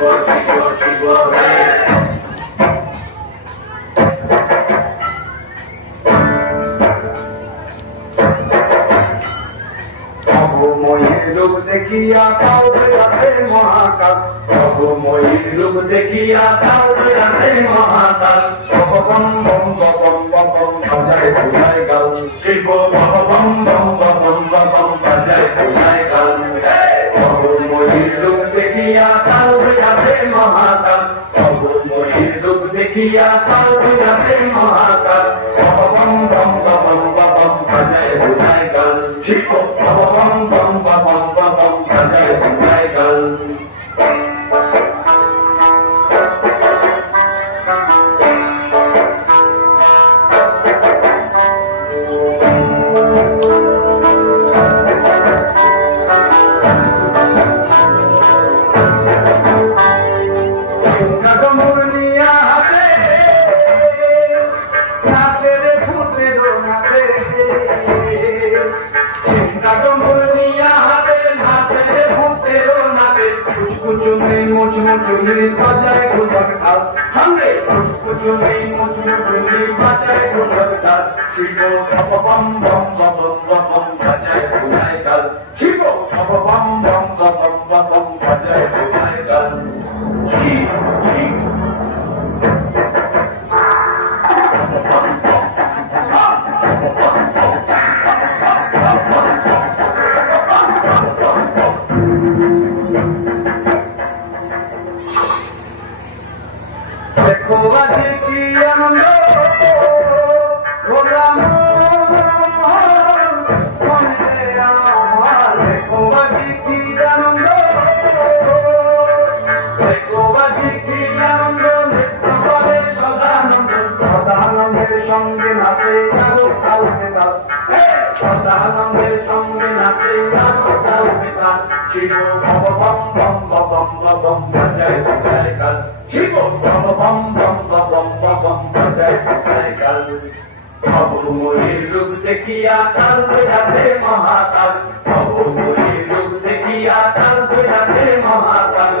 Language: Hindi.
শিব হে ময়ূর রূপ দেখিয়া কাল আছে মহাকাল প্রভু ময়ূর রূপ দেখিয়া কাল আছে মহাকাল বম বম বম বম বাজায় ভুলায় গাল শিব বম বম বম বম বাজায় ভুলায় গাল প্রভু ময়ূর রূপ দেখিয়া কাল আছে মহাকাল প্রভু ময়ূর রূপ দেখিয়া কাল আছে মহাকাল বম বম বম বম বাজায় ভুলায় গাল শিব বম বম বম বম বাজায় ভুলায় গাল বাজায় ঢোলক তাল সঙ্গে কুচুরি মুচুরি বাজায় ঢোলক তাল শিব বম বম বম বম বাজায় ভুলায় গাল শিব বম বম বম বম বাজায় ভুলায় গাল শিব শিব देखो बाजी की आनंद भोला देखो बाजी की आनंद देखो बाजी की आनंद सदानंदेर संगे नाचे सदानंदेर संगे नाचे शिव बम बम बम बम बजाय बजाय गाल शिव बम बम बम बम बजाय बजाय गाल प्रभु मयূর রূপ দেখিয়া কাল আছে মহাকাল প্রভু ময়ূর রূপ দেখিয়া কাল আছে মহাকাল